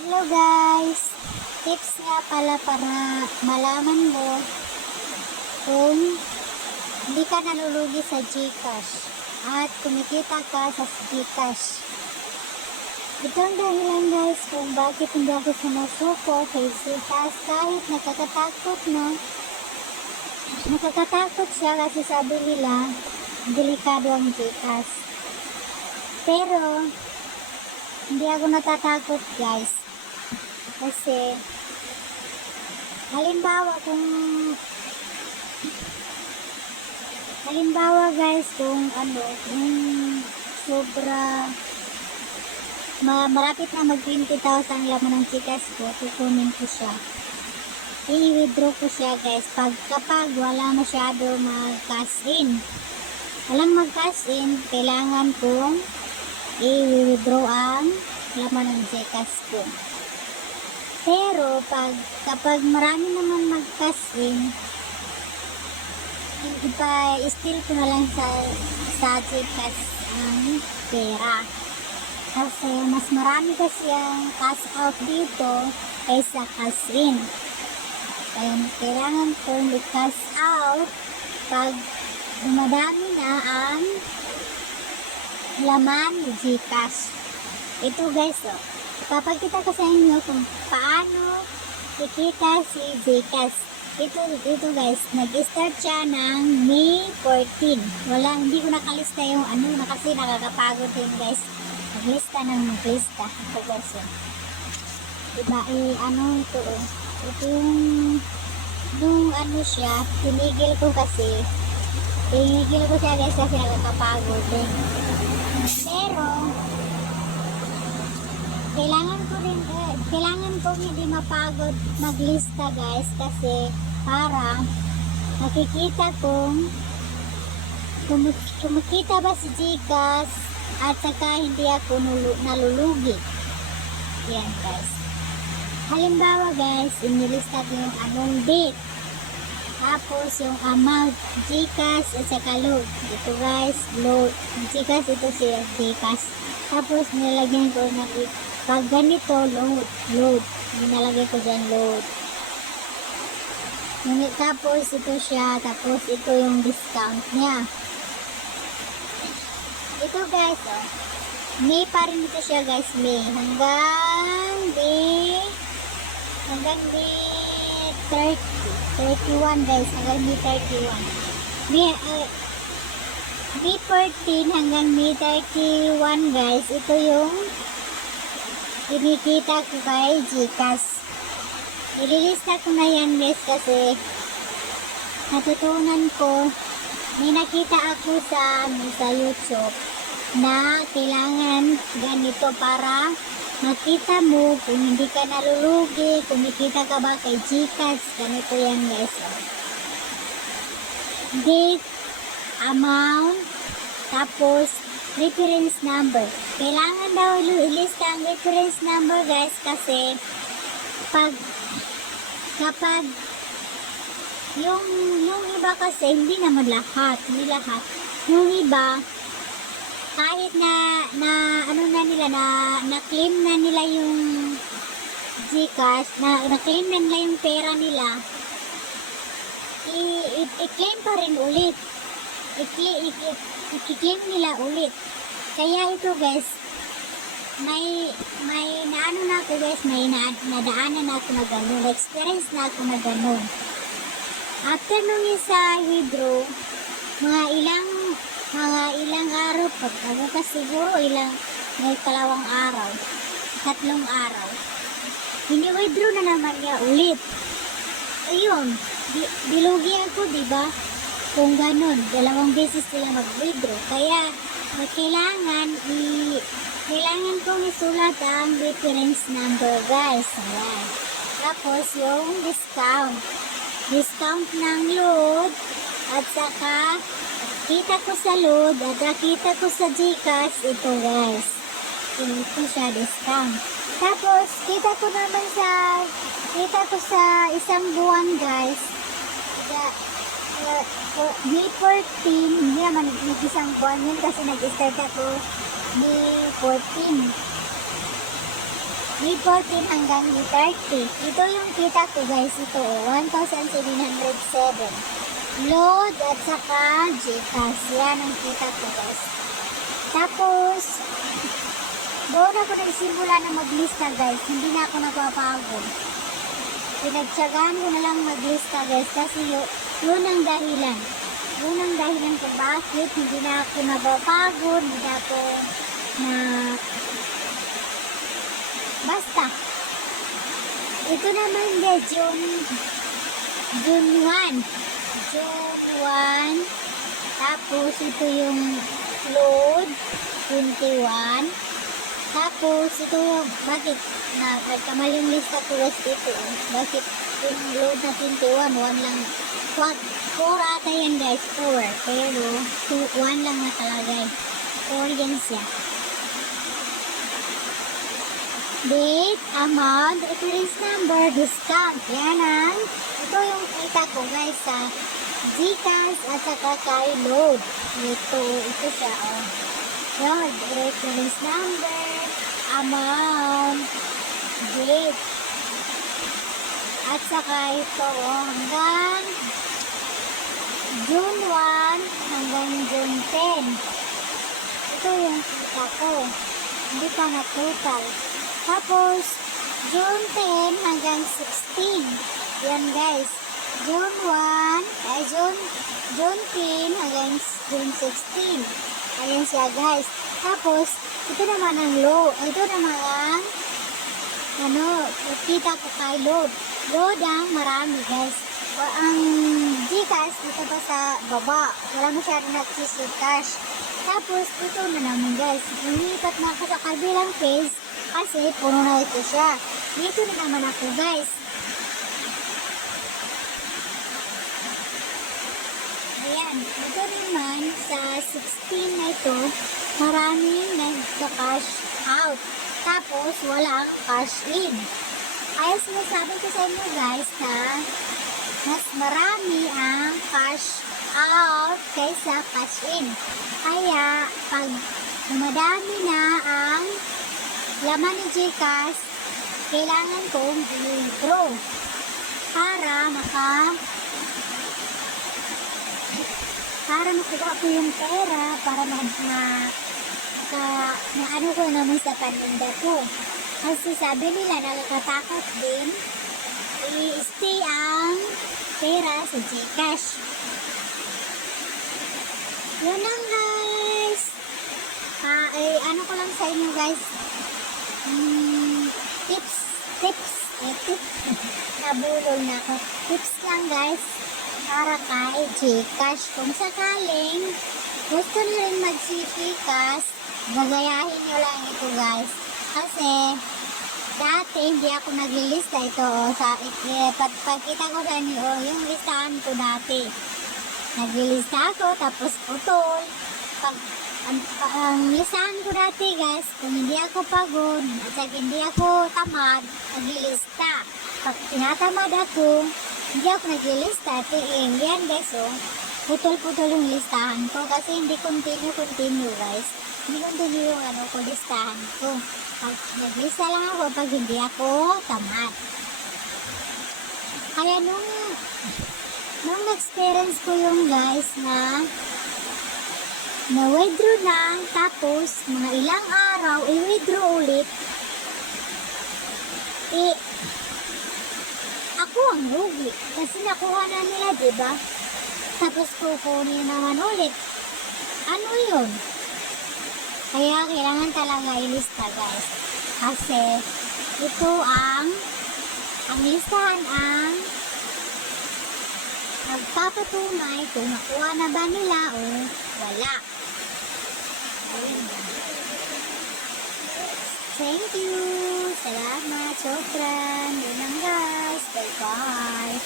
Hello guys! Tips nga pala para malaman mo kung hindi ka nalulugi sa GCash at kumikita ka sa GCash. Ito ang dahilan guys kung bakit hindi ako sumusuko kay GCash kahit nakakatakot siya kasi sabi nila delikado ang GCash. Pero hindi ako natatakot guys kasi halimbawa guys kung sobra marapit na mag 20,000 ang laman ng GCash ko, kukunin ko siya, i-withdraw ko siya guys kapag wala masyado mag-cash in. Walang mag-cash in, kailangan kong i-withdraw ang laman ng GCash ko. Pero kapag marami naman mag-cash in, still ko na lang sa GCash ang pera. Kasi mas marami kasi ang cash out dito kaysa cash in. Kaya kailangan kong i-cash out pag dumadami na ang laman ng GCash. Ito guys, papakita ko sa inyo kung paano kikita si GCash. Ito guys, nag-start siya ng May 14. Hindi ko nakalista yung kasi nakakapagod din guys. Maglista. Ito guys, diba, ito yung siya, tinigil ko siya guys kasi nakakapagod din. Pero kailangan ko hindi mapagod maglista guys kasi para makikita kung kumikita ba si GCash at saka hindi ako nalulugi. Yan guys. Halimbawa guys, inilista ko yung anong date. Tapos yung amount, GCash at saka load. Ito guys, load. GCash, ito siya, GCash. Tapos nilagyan ko na pag ganito, load. Nilagay ko dyan, load. Tapos ito siya, tapos ito yung discount niya. Ito guys, May pa rin ito siya guys, May. Hanggang May 31 guys, hanggang May 31. May 14 hanggang May 31 guys, ito yung kinikita ko kay GCash. Ililista ko na yan guys kasi natutunan ko, may nakita ako sa YouTube na kailangan ganito para makita mo kung hindi ka nalulugi, kumikita ka ba kay GCash. Ganito yan guys. Date, amount, tapos reference number. Kailangan daw ilista ang reference number guys kasi kapag yung iba kasi hindi naman lahat, yung iba kahit na claim na nila yung GCash, na-claim na nila yung pera nila, i-claim pa rin ulit. I-claim nila ulit. Kaya ito guys, may nadaanan na ako na gano'n, experience na ako na gano'n. After nung isa withdraw, mga ilang araw, pagkabukas siguro may 2 araw, 3 araw, withdraw na naman niya ulit. Ayun, dilugi ako, diba? Kung ganun, 2 beses sila mag-withdraw. Kaya kailangan kong isulat ang reference number guys. Ayan. Tapos yung discount ng load, at saka kita ko sa load at nakita ko sa GCash, ito guys, ito siya, discount. Tapos kita ko sa isang buwan guys, May 14, hindi naman nag-isang buwan yun kasi nag-start ako May 14. May 14 hanggang may 30. Ito yung kita ko guys. Ito 1,707. Load at saka GCash. Yan ang kita ko guys. Tapos, doon ako nagsimula na maglista guys. Hindi na ako napapagod. Pinagtsagaan ko na lang maglista guys. Kasi yun ang dahilan. Yun ang dahilan kung bakit hindi na ako napapagod. Hindi na ako na basta. Ito naman guys, June 1. June 1. Tapos ito yung load 21. Tapos ito yung bakit nagkamaling lista ko guys dito. Bakit yung load na 21, 1 lang. 4 ata yan guys, 4. Pero 1 lang nakalagay. 4 yan siya. Date, amount, reference number, discount. Yan ang, ito yung kita ko guys sa GCash at saka kay load. Ito siya, oh. Yan, reference number, amount, date. At saka ito, oh, hanggang June 1 hanggang June 10. Ito yung kita ko. Hindi pa na total. Tapos, June 10 hanggang 16. Yan guys. June 1, June 10 hanggang June 16. Ayan siya guys. Tapos, ito naman ang load. Ito naman ang, kita ko kay load. Load ang marami guys. O, ang GCash dito pa sa baba. Wala masyadong nagsisikash. Tapos, ito na naman guys. Lumipat na ako sa kabilang page. Kasi puno na ito siya. Dito na naman ako guys. Ayan. Ito naman sa 16 na ito, maraming nagka-cash out. Tapos walang cash in. Kaya sinasabi ko sa inyo guys na mas marami ang cash out kaysa cash in. Kaya pag madami na ang laman ni GCash, kailangan kong i-withdraw para makuha ko yung pera para ano ko naman sa paninda ko. Kasi sabi nila nakakatakot din i-stay ang pera sa GCash. Yun lang guys. Ano ko lang sa inyo guys. Tips. Nabulol na ako. Tips lang guys para kay GCash. Kung sakaling gusto nyo rin mag-GCash, gagayahin nyo lang ito guys. Kasi dati hindi ako naglilista ito. Pagkita ko sa inyo, yung listahan ko dati. Naglilista ako tapos putol. Ang listahan ko dati guys, kung hindi ako pagod at hindi ako tamad, naglilista. Pag tinatamad ako, hindi ako naglilista. Yan guys, oh, putol-putol yung listahan ko kasi hindi continue guys. Hindi continue yung listahan ko. Pag naglista lang ako pag hindi ako tamad. Kaya nung experience ko yung guys na withdraw na, tapos mga ilang araw i-withdraw ulit, ako ang rugi kasi nakuha na nila, diba? Tapos kukunin naman ulit. Ano yun? Kaya kailangan talaga ilista guys, kasi ito ang listahan ang magpapatunay kung nakuha na ba nila o wala. Thank you. Salamat. Sokran. Yun lang guys. Bye-bye.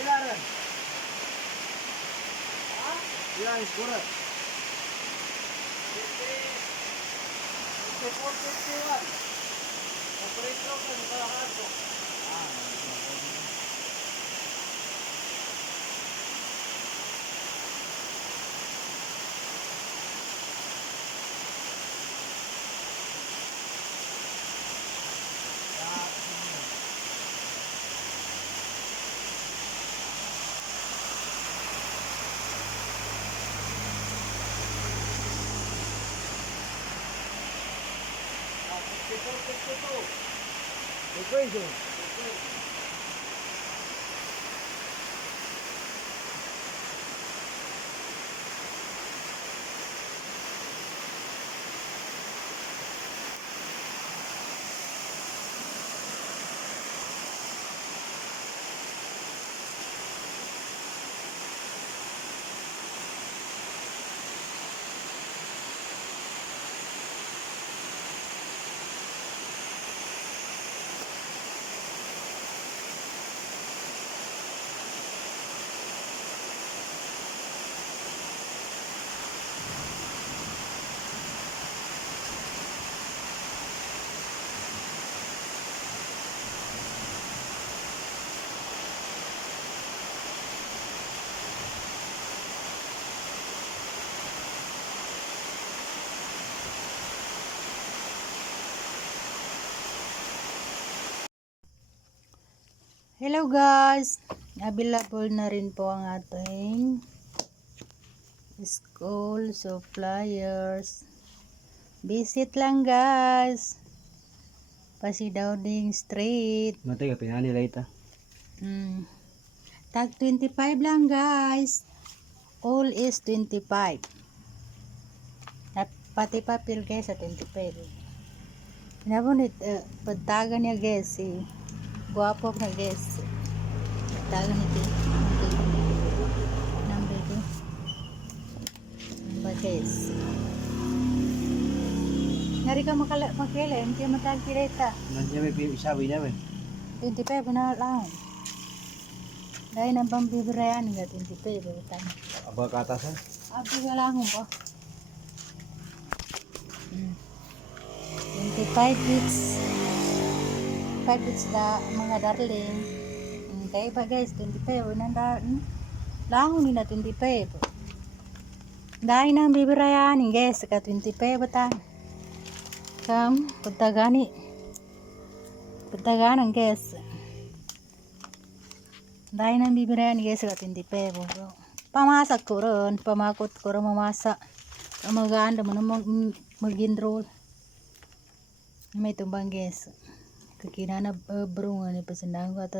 Ilaran. Yan, siguro. 54, 51. Operator ka sa kalahato. Equation. Hello guys, available na rin po ang ating school suppliers. Visit lang guys, Pasidowding Street. Mati ka pinani later. Tag 25 lang guys, all is 25. At pati papel guys sa 25. Pinabunit, pagtagan niya guys guwapo na guys. Tagan ito. Number 2. Number guys. Nari ka makila. Hindi matag kireta. Nandiyan may sabi niya may. 25 na lang. Dahil nang pambibirayan nga 25. Aba katasan? Abi ka lang po. 25 weeks. 5 weeks na mga darling. Kaya ba guys, 25 langon ni na 25. Dahil nang bibirayan guys, ka 25 batan. Pagtaganan guys. Dahil nang bibirayan guys, ka 25. Pamasak ko ron, pamakot ko ron mamasa. Maganda mo naman mag-enroll. May tumbang guys. Kakinana brungan ni pasandang ko at